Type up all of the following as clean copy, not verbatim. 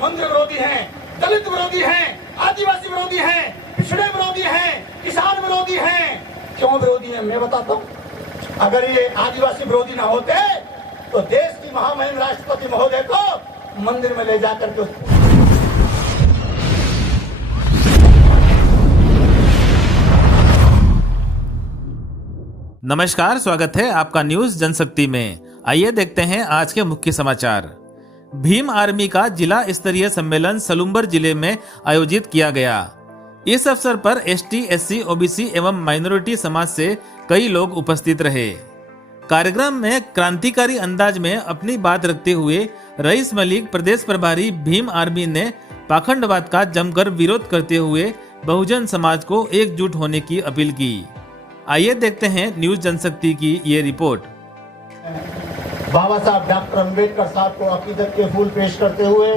मंदिर विरोधी हैं, दलित विरोधी हैं, आदिवासी विरोधी हैं, पिछड़े विरोधी हैं, किसान विरोधी हैं। क्यों विरोधी हैं मैं बताता हूँ। अगर ये आदिवासी विरोधी ना होते तो देश की महामहिम राष्ट्रपति महोदय को मंदिर में ले जाकर के नमस्कार, स्वागत है आपका न्यूज जनशक्ति में। आइए देखते हैं आज के मुख्य समाचार। भीम आर्मी का जिला स्तरीय सम्मेलन सलुम्बर जिले में आयोजित किया गया। इस अवसर पर एसटी, एससी, ओबीसी एवं माइनॉरिटी समाज से कई लोग उपस्थित रहे। कार्यक्रम में क्रांतिकारी अंदाज में अपनी बात रखते हुए रईस मलिक प्रदेश प्रभारी भीम आर्मी ने पाखंडवाद का जमकर विरोध करते हुए बहुजन समाज को एकजुट होने की अपील की। आइए देखते हैं न्यूज जनशक्ति की ये रिपोर्ट। बाबा साहब डॉक्टर अम्बेडकर साहब को अकीदत के फूल पेश करते हुए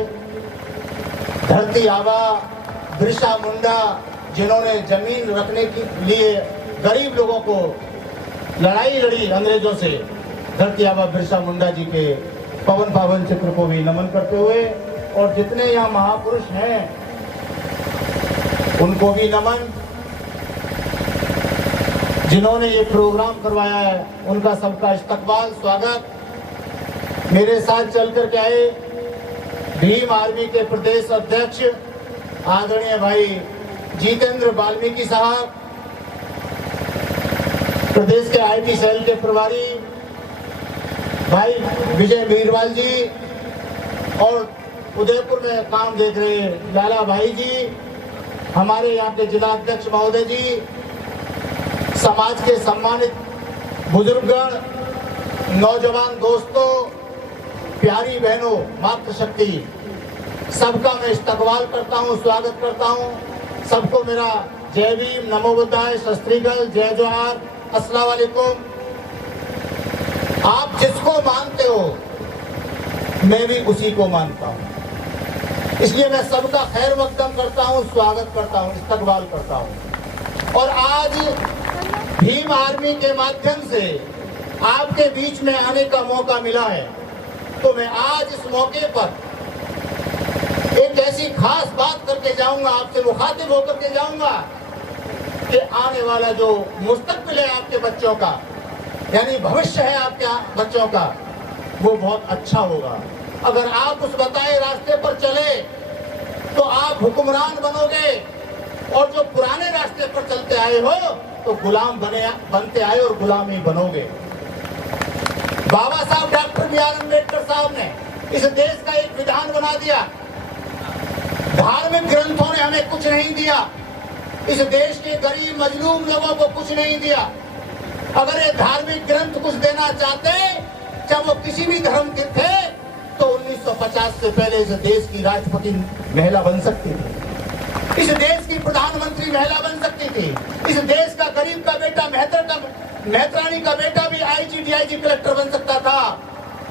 धरती आबा बिरसा मुंडा, जिन्होंने जमीन रखने के लिए गरीब लोगों को लड़ाई लड़ी अंग्रेजों से, धरती आबा बिरसा मुंडा जी के पवन पावन चित्र को भी नमन करते हुए और जितने यहाँ महापुरुष हैं उनको भी नमन। जिन्होंने ये प्रोग्राम करवाया है उनका सबका इस्तकबाल, स्वागत। मेरे साथ चल कर के आए भीम आर्मी के प्रदेश अध्यक्ष आदरणीय भाई जितेंद्र वाल्मीकि साहब, प्रदेश के आईटी सेल के प्रभारी भाई विजय बीरवाल जी और उदयपुर में काम देख रहे लाला भाई जी, हमारे यहाँ के जिला अध्यक्ष महोदय जी, समाज के सम्मानित बुजुर्गगण, नौजवान दोस्तों, प्यारी बहनों, मातृशक्ति, सबका मैं इस्तकबाल करता हूं, स्वागत करता हूं। सबको मेरा जय भीम, नमो बुद्धाय, सत श्री अकाल, जय जोहार, अस्सलाम वालेकुम। आप जिसको मानते हो मैं भी उसी को मानता हूं, इसलिए मैं सबका खैर मकदम करता हूं, स्वागत करता हूं, इस्तकबाल करता हूं। और आज भीम आर्मी के माध्यम से आपके बीच में आने का मौका मिला है, तो मैं आज इस मौके पर एक ऐसी खास बात करके जाऊंगा, आपसे मुखातिब होकर के जाऊंगा कि आने वाला जो मुस्तकबिल है आपके बच्चों का, यानी भविष्य है आपके बच्चों का, वो बहुत अच्छा होगा। अगर आप उस बताए रास्ते पर चले तो आप हुक्मरान बनोगे, और जो पुराने रास्ते पर चलते आए हो तो गुलाम बनते आए और गुलाम ही बनोगे। बाबा साहब डॉक्टर बी आर अम्बेडकर साहब ने इस देश का एक विधान बना दिया। धार्मिक ग्रंथों ने हमें कुछ नहीं दिया, इस देश के गरीब मजलूम लोगों को कुछ नहीं दिया। अगर ये धार्मिक ग्रंथ कुछ देना चाहते, चाहे वो किसी भी धर्म के थे, तो 1950 से पहले इस देश की राष्ट्रपति महिला बन सकती थी, इस देश की प्रधानमंत्री महिला बन सकती थी, इस देश का गरीब का बेटा, मेहतरानी का बेटा भी आईजी, डीआईजी, कलेक्टर बन सकता था।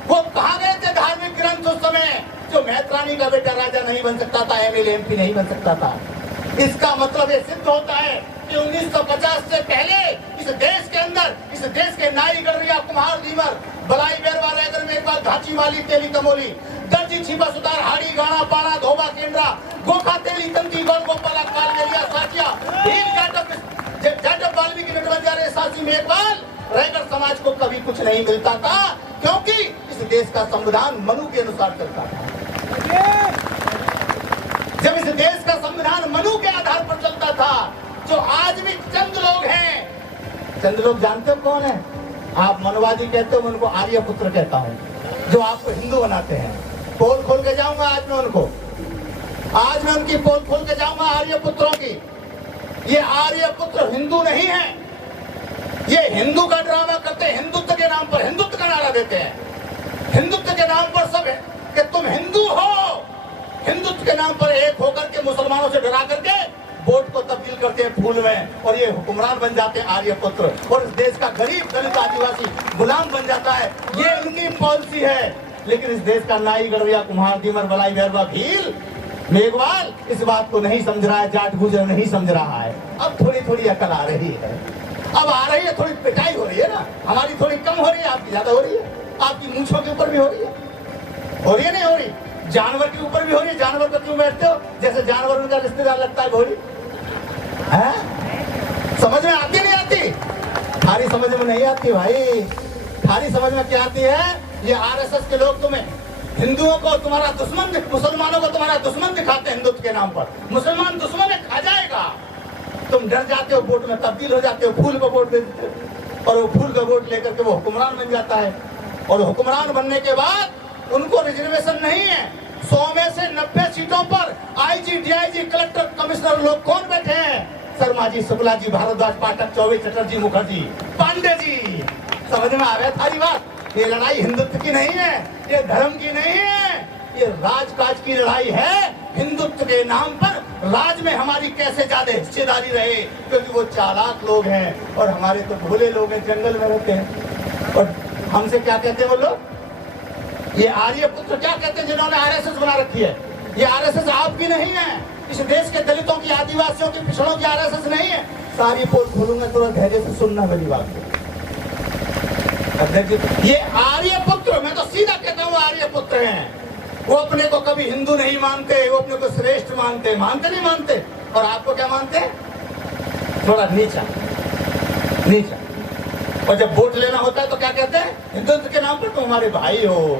वो कहाँ गए थे धार्मिक ग्रंथ उस समय, जो मेहतरानी का बेटा राजा नहीं बन सकता था, एमएलए एमपी नहीं बन सकता था। इसका मतलब ये सिद्ध होता है कि 1950 से पहले इस देश के अंदर, इस देश के नाई, गडरिया, कुम्हार, दीमर, बलाई, बेरवा, रैगर, मेघवाल, घाची, माली, तेली, कमोली, दर्जी, छिपा, सुतार, हाड़ी, गाना, पाना, धोबा, केंद्रा, गोखा, तेली, तंती, गौल, गोपाला, कालमेलिया, साचिया, भील, जाटव, वाल्मीकि, नटबंजारे, सासी, मेघवाल, रैगर समाज को कभी कुछ नहीं मिलता था, क्योंकि इस देश का संविधान मनु के अनुसार चलता था। जब इस देश का संविधान मनु के आधार पर चलता था, जो आज भी चंद लोग हैं, चंद लोग जानते हो कौन है? आप मनवादी कहते हो, मैं उनको आर्य पुत्र कहता हूं, जो आपको हिंदू बनाते हैं। पोल खोल के जाऊंगा आज मैं उनको, आज मैं उनकी पोल खोल के जाऊंगा आर्य पुत्रों की। ये आर्य पुत्र हिंदू नहीं है, ये हिंदू का ड्रामा करते हैं, हिंदुत्व के नाम पर हिंदुत्व का नारा देते हैं। हिंदुत्व के नाम पर सब है कि तुम हिंदू हो, हिंदुत्व के नाम पर एक होकर के मुसलमानों से डरा करके वोट को तब्दील करते हैं फूल में, और ये हुक्मरान बन जाते हैं आर्य पुत्र, और इस देश का गरीब, दलित, आदिवासी गुलाम बन जाता है। ये उनकी पॉलिसी है। लेकिन इस देश का नाई, गढ़विया, कुम्हार, दीमर, बलाई, बेरवा, भील, मेघवाल इस बात को नहीं समझ रहा है, जाट गुजर नहीं समझ रहा है। अब थोड़ी थोड़ी अकल आ रही है, अब आ रही है, थोड़ी पिटाई हो रही है ना, हमारी थोड़ी कम हो रही है, आपकी ज्यादा हो रही है, आपकी मूंछों के ऊपर भी हो रही है नहीं हो रही? जानवर के ऊपर भी हो रही है। जानवर को क्यों बैठते हो? जैसे जानवर उनका रिश्तेदार लगता है घोड़ी। है समझ में आती नहीं आती? थारी समझ में नहीं आती भाई। थारी समझ में क्या आती है? ये आरएसएस के लोग तुम्हें हिंदुओं को तुम्हारा दुश्मन, मुसलमानों को तुम्हारा दुश्मन दिखाते हैं हिंदुत्व के नाम पर। मुसलमान दुश्मन है, खा जाएगा। तुम डर जाते हो, वोट में तब्दील हो जाते हो, फूल को वोट दे देते हो और वो फूल का वोट लेकर के वो हुक्मरान बन जाता है। और हुक्मरान बनने के बाद उनको रिजर्वेशन नहीं है। 100 में से 90 सीटों पर आईजी, डीआईजी, कलेक्टर, कमिश्नर लोग कौन बैठे हैं? शर्मा जी, शुक्ला जी, भारद्वाज, पाठक, चौबे, चटर्जी, मुखर्जी, पांडे जी। समझ में आ गया थारी बात? ये लड़ाई हिंदुत्व की नहीं है, ये धर्म की नहीं है, ये राजकाज की लड़ाई है। हिंदुत्व के नाम पर राज में हमारी कैसे ज्यादा हिस्सेदारी रहे, क्योंकि वो चालाक लोग हैं और हमारे तो भोले लोग हैं, जंगल में रहते हैं। और हमसे क्या कहते हैं वो लोग? ये आर्य पुत्र क्या कहते हैं जिन्होंने आरएसएस बना रखी है? ये आरएसएस आपकी नहीं है, इस देश के दलितों की, आदिवासियों की, पिछड़ों की आरएसएस नहीं है। सारी पोल खोलूंगा, थोड़ा धैर्य से सुनना मेरी बात। ये आर्य पुत्र, मैं तो सीधा कहता हूँ आर्य पुत्र हैं। वो अपने को कभी हिंदू नहीं मानते, वो अपने को श्रेष्ठ मानते, मानते नहीं मानते। और आपको क्या मानते? थोड़ा नीचा नीचा। और जब वोट लेना होता है तो क्या कहते हैं? हिंदुत्व के नाम पर तुम हमारे भाई हो।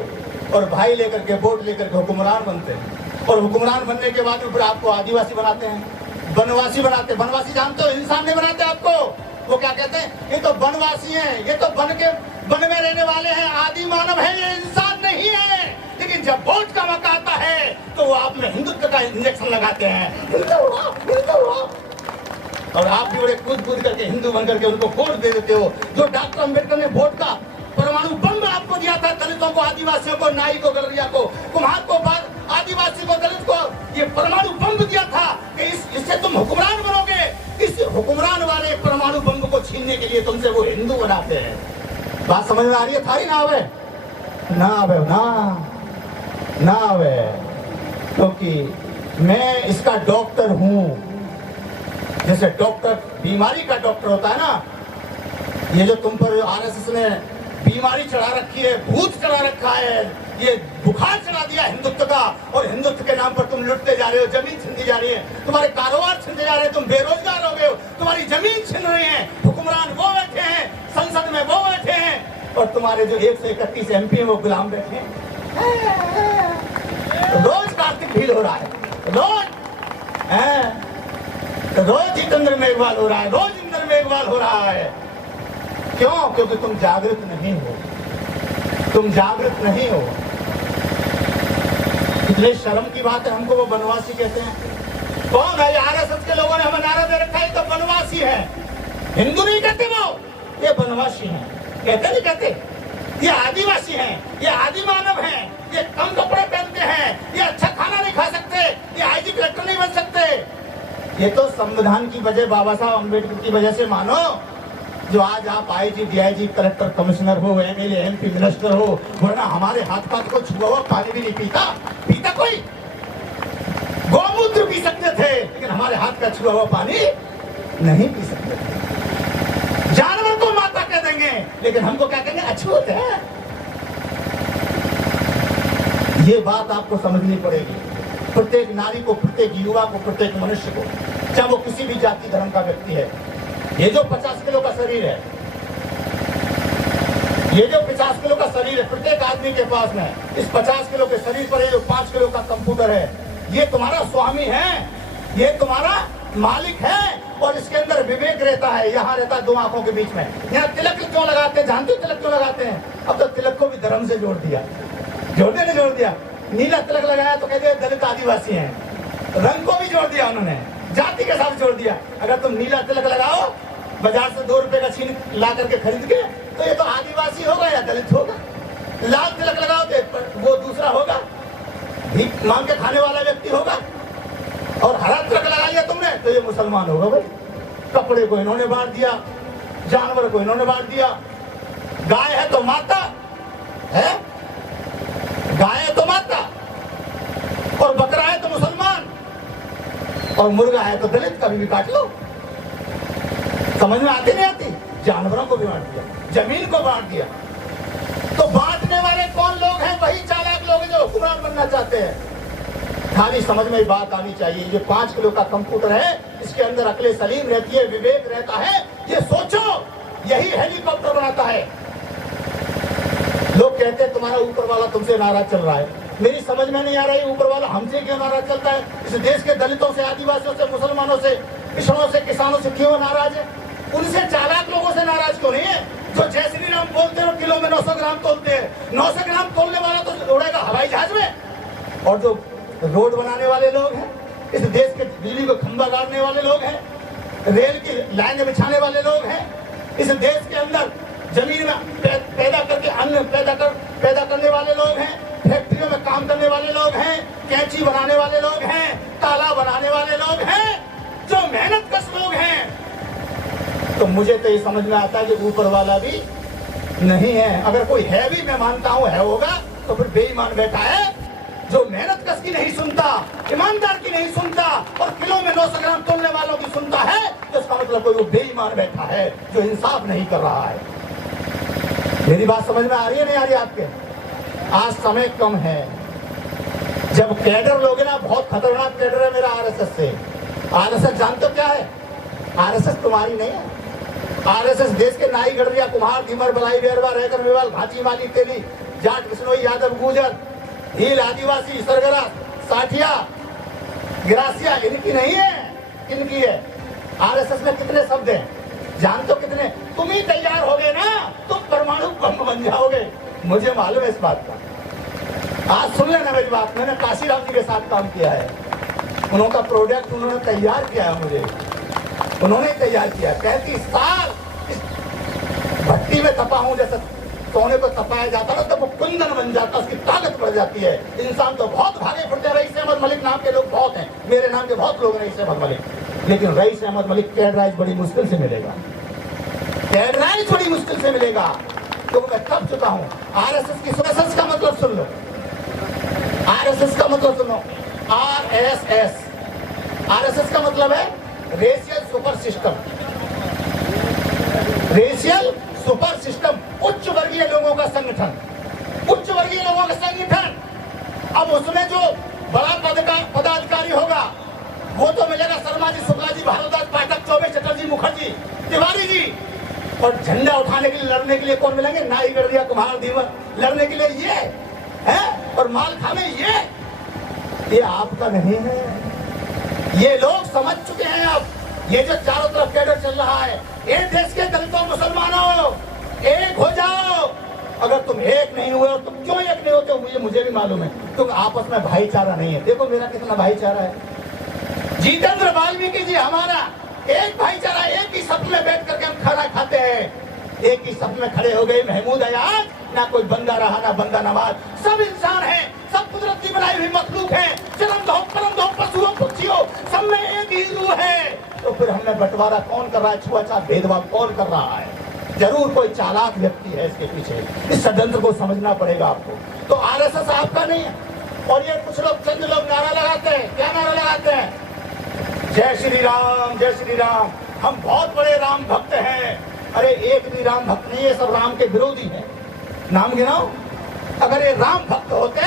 और भाई लेकर के वोट लेकर के हुक्मरान बनते हैं। और हुक्मरान बनने के बाद फिर आपको आदिवासी बनाते हैं, वनवासी बनाते हैं। वनवासी जानते हो, इंसान नहीं बनाते आपको। वो क्या कहते हैं? ये तो वनवासी हैं, ये तो वन में रहने वाले हैं, आदि मानव है, ये इंसान नहीं है। लेकिन जब वोट का मौका आता है तो वो आप में हिंदुत्व का इंजेक्शन लगाते हैं। और आप भी बड़े कूद करके हिंदू बन करके उनको वोट दे देते हो। जो डॉक्टर अम्बेडकर ने वोट का परमाणु बम आपको दिया था, दलितों को, आदिवासियों को, नाई को, गलरिया को, कुम्हार को, आदिवासी को, दलित को, ये परमाणु बम दिया था कि इससे तुम हुक्मरान बनोगे। इस हुक्मरान वाले परमाणु बम को छीनने के लिए तुमसे वो हिंदू बनाते हैं। बात समझ में आ रही है? थारी ना आवे ना आवे ना आवे, क्योंकि मैं इसका डॉक्टर हूं। जैसे डॉक्टर बीमारी का डॉक्टर होता है ना, ये जो तुम पर आरएसएस ने बीमारी चढ़ा रखी है, भूत चढ़ा रखा है, ये बुखार चढ़ा दिया हिंदुत्व का। और हिंदुत्व के नाम पर तुम लुटते जा रहे हो, जमीन छीनती जा रही है, तुम्हारे कारोबार छीनते जा रहे हैं, तुम बेरोजगार हो गए हो, तुम्हारी जमीन छीन रही है। हुक्मरान वो बैठे हैं, संसद में वो बैठे हैं, और तुम्हारे जो 131 MP है वो गुलाम बैठे हैं। रोज कार्तिक भीड़ हो रहा है, रोज जितेंद्र मेघवाल हो रहा है, रोज इंद्र मेघवाल हो रहा है। क्यों? क्योंकि तुम जागृत नहीं हो, तुम जागृत नहीं हो। इतने शर्म की बात है, हमको वो वनवासी कहते हैं। कौन है? आरएसएस के लोगों ने हमें नारा दे रखा है तो वनवासी है। हिंदू नहीं कहते वो, ये वनवासी हैं। कहते नहीं कहते? ये आदिवासी हैं, ये आदि मानव हैं, ये कम कपड़े पहनते हैं, ये अच्छा खाना नहीं खा सकते, ये आईजी, कलेक्टर नहीं बन सकते। ये तो संविधान की वजह, बाबा साहब अम्बेडकर की वजह से मानो, जो आज आप आईजी, डीआईजी, कलेक्टर, कमिश्नर हो, एमएलए, एमपी, मिनिस्टर हो। वरना हमारे हाथ पाथ को छुआ हुआ पानी भी नहीं पीता कोई। गौमूत्र पी सकते थे, लेकिन हमारे हाथ का छुआ हुआ पानी नहीं पी सकते थे। जानवर को माता कह देंगे, लेकिन हमको क्या कहेंगे? अछूत है। ये बात आपको समझनी पड़ेगी। प्रत्येक नारी को, प्रत्येक युवा को, प्रत्येक मनुष्य को, चाहे वो किसी भी जाति धर्म का व्यक्ति है। ये जो 50 किलो का शरीर है, ये जो 50 किलो का शरीर है प्रत्येक आदमी के पास में, इस 50 किलो के शरीर पर ये जो 5 किलो का कंप्यूटर है, ये तुम्हारा स्वामी है, ये तुम्हारा मालिक है। और इसके अंदर विवेक रहता है, यहाँ रहता है 2 आंखों के बीच में। यहाँ तिलक क्यों लगाते हैं? जानते हो तिलक क्यों लगाते हैं? अब तो तिलक को भी धर्म से जोड़ दिया, जोड़ दिया। नीला तिलक लगाया तो कहते दलित आदिवासी हैं, रंग को भी जोड़ दिया उन्होंने, जाति के साथ जोड़ दिया। अगर तुम नीला तिलक लगाओ बाजार से 2 रुपए का छीन ला करके खरीद के, तो ये तो आदिवासी होगा या दलित होगा। लाल तिलक लगाओ तो वो दूसरा होगा, भीख मांग के खाने वाला व्यक्ति होगा। और हरा तिलक लगा लिया तुमने तो ये मुसलमान होगा भाई। कपड़े को इन्होंने बांट दिया, जानवर को इन्होंने बांट दिया। गाय है तो माता है, गाय है तो माता, और बकरा है तो मुसलमान, और मुर्गा है तो दलित। कभी भी काट लो। समझ में आती नहीं आती? जानवरों को भी बांट दिया, जमीन को बांट दिया। तो बांटने वाले कौन लोग हैं? वही चालाक लोग जो हुक्मरान बनना चाहते हैं। खाली समझ में बात आनी चाहिए, ये 5 किलो का कंप्यूटर है, इसके अंदर अक्ल सलीम रहती है, विवेक रहता है। ये सोचो, यही हेलीकॉप्टर बनाता है। लोग कहते हैं तुम्हारा ऊपर वाला तुमसे नाराज चल रहा है। मेरी समझ में नहीं आ रही, ऊपर वाला हमसे क्यों नाराज चलता है? इस देश के दलितों से, आदिवासियों से, मुसलमानों से, पिछड़ों से, किसानों से क्यों नाराज है? उनसे चालाक लोगों से नाराज क्यों नहीं है? जो जय श्री राम बोलते हैं किलो में 900 ग्राम तोलते हैं। 900 ग्राम तोलने वाला तो उड़ेगा हवाई जहाज में। और जो रोड बनाने वाले लोग हैं, इस देश के बिजली को खंभा गाड़ने वाले लोग हैं, रेल की लाइनें बिछाने वाले लोग हैं, इस देश के अंदर जमीन में पैदा करके अन्न पैदा करने वाले लोग हैं, फैक्ट्रियों में काम करने वाले लोग हैं, कैंची बनाने वाले लोग हैं, ताला बनाने वाले लोग हैं, जो मेहनत कश लोग हैं। तो मुझे तो ये समझ में आता है कि ऊपर वाला भी नहीं है। अगर कोई है भी, मैं मानता हूं है होगा, तो फिर बेईमान बैठा है जो मेहनत कश की नहीं सुनता, ईमानदार की नहीं सुनता और किलो में 900 ग्राम तोलने वालों की सुनता है। तो इसका मतलब कोई वो बेईमान बैठा है जो इंसाफ नहीं कर रहा है। मेरी बात समझ में आ रही है नहीं आ रही आपके? आज समय कम है। जब कैडर लोग ना, बहुत खतरनाक कैडर है मेरा आरएसएस से। आरएसएस जानते हो क्या है? आरएसएस तुम्हारी नहीं है। आरएसएस देश के नाई, गडरिया, कुम्हार, धीमर, बलाई, बेरवा, रहकर, मेवाल, भाची, माली, तेली, जाट, बिश्नोई, यादव, गुजर, भील, आदिवासी, सरगरा, साठिया, गिरासिया, इनकी नहीं है, इनकी है। आरएसएस में कितने शब्द हैं जानते हो? कितने? तुम ही तैयार हो गए ना, तुम परमाणु बम बन जाओगे। मुझे मालूम है इस बात का। आज सुन लेना मेरी बात, मैंने काशीराम जी के साथ काम किया है। उनका प्रोडक्ट उन्होंने तैयार किया है, मुझे उन्होंने तैयार किया। 35 साल भट्टी में तपा हूं, जैसे सोने को तपाया जाता ना तो वो कुंदन बन जाता, उसकी ताकत बढ़ जाती है। इंसान तो बहुत भागे फिरते हैं। रईस अहमद मलिक नाम के लोग बहुत हैं, मेरे नाम के बहुत लोग हैं रईस अहमद मलिक, लेकिन रईस अहमद मलिक कैडराइज बड़ी मुश्किल से मिलेगा। कैडराइज बड़ी मुश्किल से मिलेगा। तो मैं कब चुका हूं। आरएसएस की आरएसएस का मतलब सुन लो, आरएसएस का मतलब सुनो, आरएसएस। आरएसएस का मतलब है racial super system. Racial super system, उच्च वर्गीय लोगों का संगठन, उच्च वर्गीय लोगों का संगठन। अब उसमें जो बड़ा पदाधिकारी होगा वो तो मिलेगा शर्मा जी, शुक्ला जी, भारद्वाज, पाठक, चौबे, चटर्जी, मुखर्जी, तिवारी जी। और झंडा उठाने के लिए, लड़ने के लिए कौन मिलेंगे? नाई, गडरिया, कुम्हार, धीमर। लड़ने के लिए ये है और माल खाने ये आपका नहीं है। ये लोग समझ चुके हैं। अब ये जो चारों तरफ कैडर चल रहा है, ये देश के दलितों, मुसलमानों, एक हो जाओ। अगर तुम एक नहीं हुए, और तुम क्यों एक नहीं होते मुझे भी मालूम है, तुम आपस में भाईचारा नहीं है। देखो मेरा कितना भाईचारा है। जितेंद्र वाल्मीकि जी हमारा एक भाईचारा, एक ही सप में बैठ करके हम खाना खाते हैं। एक ही सप में खड़े हो गए महमूद अयाज, ना कोई बंदा रहा ना बंदा नवाज। सब इंसान है, सब कुदरती बनाई हुई मखलूक है। चरम दो, परम दो, पशुओं, पक्षियों, सब में एक ही रूह है। तो फिर हमने बंटवारा कौन कर रहा है? छुआछूत भेदभाव कौन कर रहा है? जरूर कोई चालाक व्यक्ति है इसके पीछे। इस षड्यंत्र को समझना पड़ेगा आपको। तो आरएसएस आपका नहीं है। और ये कुछ लोग, चंद लोग नारा लगाते हैं। क्या नारा लगाते हैं? जय श्री राम, जय श्री राम, हम बहुत बड़े राम भक्त हैं। अरे एक भी राम भक्त नहीं है, सब राम के विरोधी हैं। नाम गिनाओ। अगर ये राम भक्त होते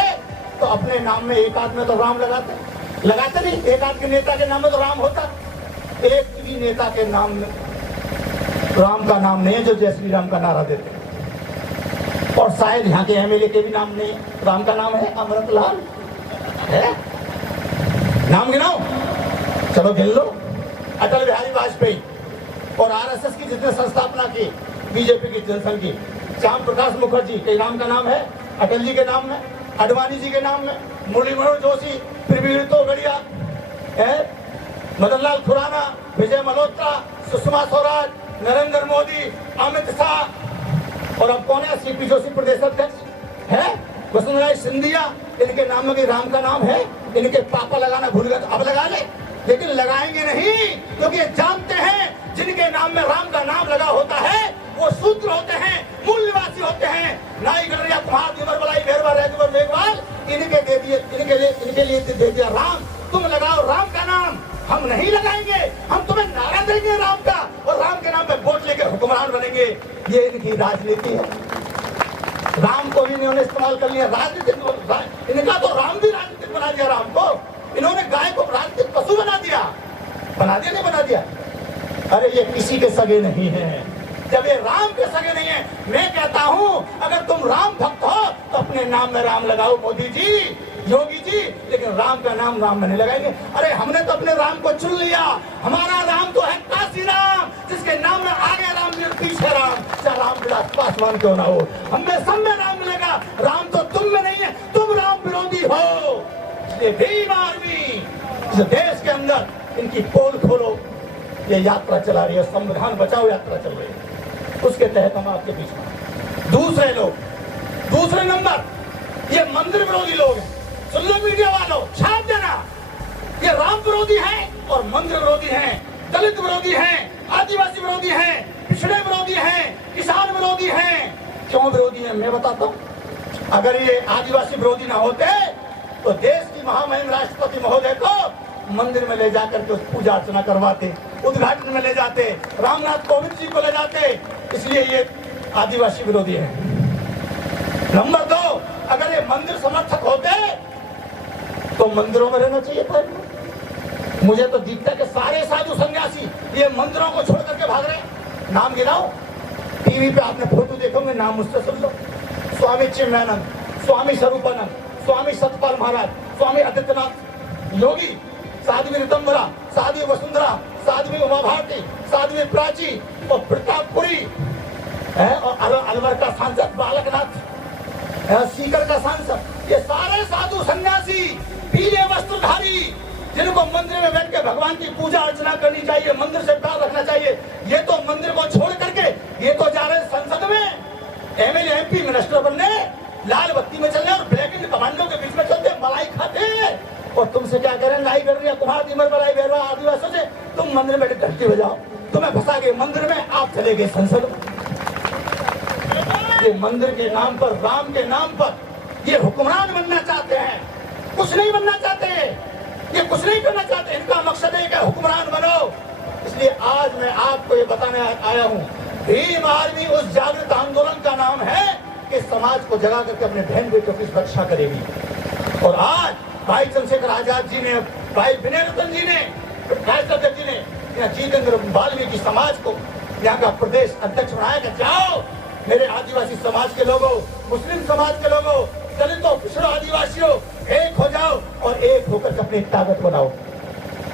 तो अपने नाम में एक आध में तो राम लगाते नहीं। एक आध के नेता के नाम में तो राम होता। एक भी नेता के नाम में राम का नाम नहीं है जो जय श्री राम का नारा देते हैं। और शायद यहाँ के एमएलए के भी नाम नहीं, राम का नाम है अमृतलाल है। नाम गिनाओ, चलो गिन लो। अटल बिहारी वाजपेयी और आरएसएस की जितने संस्थापना की, बीजेपी की जनसंघ की, श्याम प्रकाश मुखर्जी के नाम का नाम है, अटल जी के नाम में, अडवाणी जी के नाम में, मुरली मनोहर जोशी, प्रवीण तोगड़िया, मदन लाल खुराना, विजय मल्होत्रा, सुषमा स्वराज, नरेंद्र मोदी, अमित शाह, और अब कौन है? सीपी जोशी प्रदेश अध्यक्ष है, वसुंधरा सिंधिया। इनके नाम में राम का नाम है। इनके पापा लगाना भूल गए तो अब लगा ले, लेकिन लगाएंगे नहीं, क्योंकि जानते हैं जिनके नाम में राम का नाम लगा होता है वो शूद्र होते हैं, मूल निवासी होते हैं। नाई, गडरिया, कुम्हार, धीमर, बलाई, भेरवा, रैतवर, मेघवाल, इनके दे दिए, इनके लिए दे दिया राम। तुम लगाओ राम का नाम, हम नहीं लगाएंगे। हम तुम्हें नारा देंगे राम का, और राम के नाम पे वोट लेके हुक्मरान बनेंगे। ये इनकी राजनीति है। राम को भी इन्होंने इस्तेमाल कर लिया राजनीतिक, इनका तो राम भी राजनीतिक बना दिया राम को। इन्होंने गाय को राजनीतिक पशु बना दिया नहीं बना दिया। अरे ये किसी के सगे नहीं है, जब ये राम के सगे नहीं है। मैं कहता हूं अगर तुम राम भक्त हो तो अपने नाम में राम लगाओ मोदी जी, योगी जी, लेकिन राम का नाम राम में नहीं लगाएंगे। अरे हमने तो अपने राम को चुन लिया, हमारा राम तो है काशी राम, जिसके नाम में आगे राम पीछे राम, चाहे रामविलास पासवान क्यों ना हो, हमें सब में राम मिलेगा। राम तो तुम में नहीं है, तुम राम विरोधी हो। इसलिए भीम आर्मी इस देश के अंदर इनकी पोल खोलो, ये यात्रा चला रही है, संविधान बचाओ यात्रा चल रही है, उसके तहत हम आपके बीच में। दूसरे नंबर ये मंदिर विरोधी लोग हैं। सुन लो मीडिया वालों, छाप देना, ये राम विरोधी हैं और मंदिर विरोधी हैं, दलित विरोधी हैं, आदिवासी विरोधी हैं, पिछड़े विरोधी हैं, किसान विरोधी हैं। क्यों विरोधी हैं मैं बताता हूं। अगर ये आदिवासी विरोधी ना होते तो देश की महामहिम राष्ट्रपति महोदय को मंदिर में ले जाकर के पूजा अर्चना करवाते, उद्घाटन में ले जाते, रामनाथ कोविंद जी को ले जाते। इसलिए ये आदिवासी विरोधी है। नंबर 2, अगर ये मंदिर समर्थक होते तो मंदिरों में रहना चाहिए था। मुझे तो दिखता है कि सारे साधु सन्यासी ये मंदिरों को छोड़ करके भाग रहे। नाम गिनाओ, टीवी पे आपने फोटो देखोगे, नाम मुझसे सुन लो। स्वामी चिन्मयानंद, स्वामी स्वरूपानंद, स्वामी सतपाल महाराज, स्वामी आदित्यनाथ योगी, साध्वी ऋतंबरा, साध्वी वसुंधरा, साध्वी उमा भारती, साध्वी प्राची और प्रतापपुरी और अलवर का सांसद बालकनाथ, सीकर का सांसद, ये सारे साधु सन्यासी पीले वस्त्रधारी, जिनको मंदिर में बैठ के भगवान की पूजा अर्चना करनी चाहिए, मंदिर से प्यार रखना चाहिए, ये तो मंदिर को छोड़ करके ये तो जा रहे संसद में एमएलए एमपी मिनिस्टर बनने, लाल बत्ती में चलने और ब्लैक एंड कमांडो के बीच में चलते, मलाई खाते। और तुमसे क्या करें, लाई कर रही है तुम्हारी उम्र बढ़ाई बेर आदिवासियों से। तुम मंदिर में घंटी बजाओ, तुम्हें फंसा गए मंदिर में, आप चले गए संसद में। ये मंदिर के नाम पर, राम के नाम पर ये हुक्मरान बनना चाहते हैं, कुछ नहीं बनना चाहते, ये कुछ नहीं करना चाहते। इनका मकसद है कि हुक्मरान बनो। इसलिए आज मैं आपको ये बताने आया हूँ, भीम आर्मी उस जागृत आंदोलन का नाम है कि समाज को जगा करके अपने बहन बेटों की रक्षा करेगी। और आज भाई चंद्रशेखर आजाद जी ने, भाई विनय रतन जी ने, जी ने यहाँ जितेंद्र वाल्मीकि समाज को यहाँ का प्रदेश अध्यक्ष बनाया कि जाओ मेरे आदिवासी समाज के लोगों, मुस्लिम समाज के लोगों, दलितों, पिछड़ों, आदिवासियों, एक हो जाओ और एक होकर अपनी ताकत बनाओ।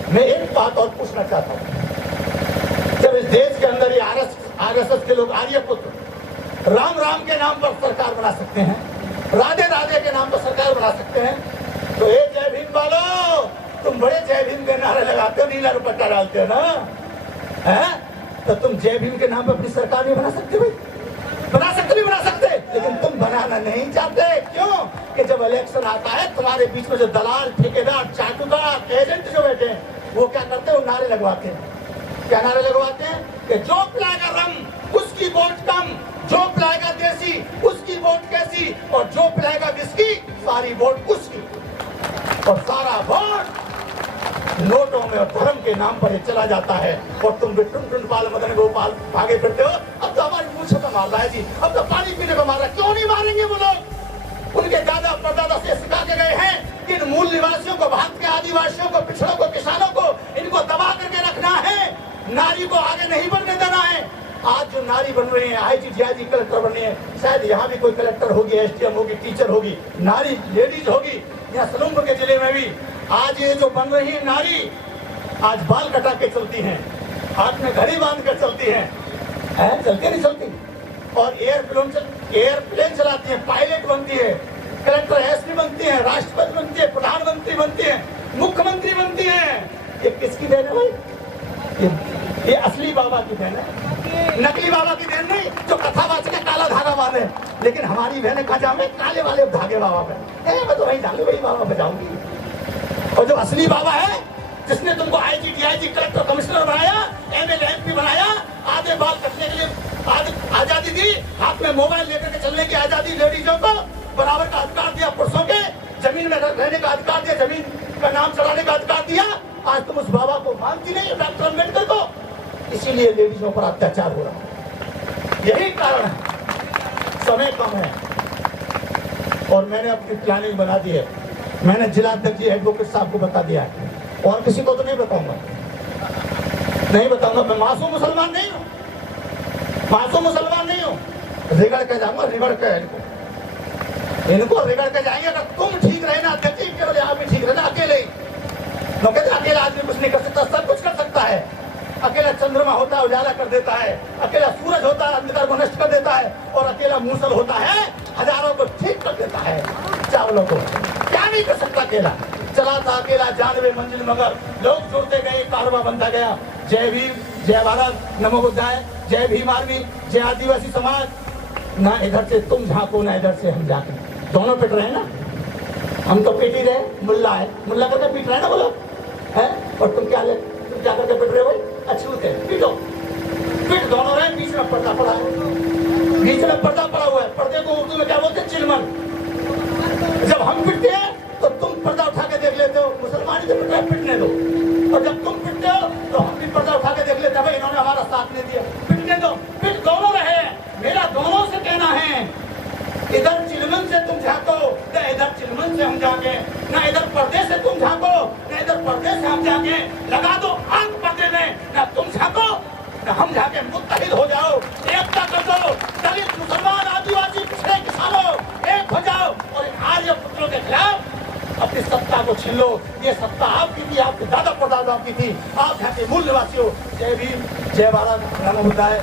मैं एक बात और पूछना चाहता हूँ, जब इस देश के अंदर ये आरएसएस के लोग, आर्यपुत्र राम राम के नाम पर सरकार बना सकते हैं, राधे राधे के नाम पर सरकार बना सकते हैं, तो ये जय भीम वालों, तुम बड़े जय भीम के नारे लगाते हो, नीला दुपट्टा डालते हो ना, है? तो तुम जय भीम के नाम पर अपनी सरकार नहीं बना सकते भाई? बना सकते नहीं बना सकते, लेकिन तुम बनाना नहीं चाहते। क्यों? कि जब इलेक्शन आता है तुम्हारे बीच में जो दलाल, ठेकेदार, चाटुकार, एजेंट जो बैठे हैं, वो क्या करते हैं, वो नारे लगवाते हैं। क्या नारे लगवाते हैं कि जो पिलाएगा रम उसकी वोट कम, जो पिलाएगा देसी उसकी वोट कैसी, और जो पिलाएगा विस्की सारी वोट उसकी, और सारा वोट नोटों में और धर्म के नाम पर चला जाता है। और तुम भी टुन पाल मदन गोपाल भागे फिरते हो। अब तो हमारी मूछों पर मार रहा है जी, अब तो पानी पीने पर मार रहा है। क्यों नहीं मारेंगे वो लोग? उनके दादा परदादा से सिखा के गए हैं कि इन मूल निवासियों को, भारत के आदिवासियों को, पिछड़ों को, किसानों को, इनको दबा करके रखना है, नारी को आगे नहीं बढ़ने देना है। आज जो नारी बन रही है, आईजी, डीआईजी, कलेक्टर बन रही है, शायद यहाँ भी कोई कलेक्टर होगी, एसडीएम होगी, टीचर होगी, नारी लेडीज होगी। यहाँ सलूम्बर के जिले में भी आज ये जो बन रही है नारी, आज बाल कटा के चलती हैं, हाथ में घड़ी बांध कर चलती हैं, चलती नहीं चलती, और एयरप्लेन चलाती है, पायलट बनती है, कलेक्टर एसपी बनती है, राष्ट्रपति बनती है, प्रधानमंत्री बनती है, मुख्यमंत्री बनती है। ये किसकी देन है भाई? ये असली बाबा की देन है, नकली बाबा की देन नहीं, जो कथावाचक है काला धागा बांधे। लेकिन हमारी बहनें कहा जाए काले वाले धागे बाबा पे, मैं तो वही धागे वही बाबा बजाऊंगी। और जो असली बाबा है, जिसने तुमको आईजी, डीआईजी, कलेक्टर, कमिश्नर बनाया, एमएलए, एमपी बनाया, आधे बाल कटने के लिए आजादी दी, हाथ में मोबाइल लेकर के चलने की आजादी लेडीजों को, बराबर का अधिकार दिया पुरुषों के, जमीन में रहने का अधिकार दिया, जमीन का नाम चढ़ाने का अधिकार दिया। आज तुम उस बाबा को मानती नहीं, डॉक्टर अम्बेडकर को, इसीलिए लेडीजों पर अत्याचार हो रहा है। यही कारण है, समय कम है, और मैंने अपनी प्लानिंग बना दी है। मैंने जिला अध्यक्ष जी एडवोकेट साहब को बता दिया है, और किसी को तो नहीं बताऊंगा, नहीं बताऊंगा। मैं मासूम मुसलमान नहीं हूँ, मासूम मुसलमान नहीं हूँ। रिगड़ के जाऊंगा, रिगड़ के इनको रिगड़ के जाएंगे। अगर तुम ठीक रहे ना अध्यक्ष जी, केवल आप भी ठीक रहे ना, अकेले ही लोग कहते हैं अकेला आदमी कुछ नहीं कर सकता, सब कुछ कर सकता है। अकेला चंद्रमा होता है, उजाला कर देता है, अकेला सूरज होता है, अंधकार को नष्ट कर देता है, और अकेला मूसल होता है, हजारों को ठीक कर देता है, चावलों को। क्या नहीं कर सकता अकेला। चला था अकेला 92 मंजिल, मगर लोग जुड़ते गए, कारवा बनता गया। जय भीम, जय भारत, नमो बुद्धाय, जय भीम आर्मी, जय आदिवासी समाज। ना इधर से तुम झांको, ना इधर से हम झांके, दोनों पिट रहे हैं ना। हम तो पीट ही रहे, मुल्ला है, मुल्ला करके पीट रहे हैं ना वो लोग, है। और तुम क्या करके पिट रहे हो? अछूत है, पीटो, पिट दोनों रहे। बीच में पर्दा पड़ा है, बीच में पर्दा पड़ा हुआ है। पर्दे को उर्दू में क्या बोलते हैं? चिलमन। जब हम पिटते हैं तो तुम पर्दा उठा के देख लेते हो, मुसलमान से पिट रहे, पिटने दो। और जब तुम पिटते हो तो हम भी पर्दा उठा के देख लेते हैं, भाई इन्होंने हमारा साथ नहीं दिया, पिटने दो। पिट दोनों रहे। मेरा दोनों से कहना है, इधर चिलमन से तुम झांको, न इधर चिलमन से हम झांके, न इधर पर्दे से तुम झांको, न इधर पर्दे से हम झांके। लगा दो आंख पर्दे में, न तुम झांको न हम झांके। मुत्तहिद हो जाओ, एकता कर दो। दलित, मुसलमान, आदिवासी, पिछड़े, किसानों एक हो जाओ, और इन आर्य पुत्रों के खिलाफ अपनी सत्ता को छीन लो। ये सत्ता आपकी थी, आपके दादा परदादा की थी। आप यहाँ के मूल निवासी हो। जय भीम, जय भारत, नमो बुद्धाय।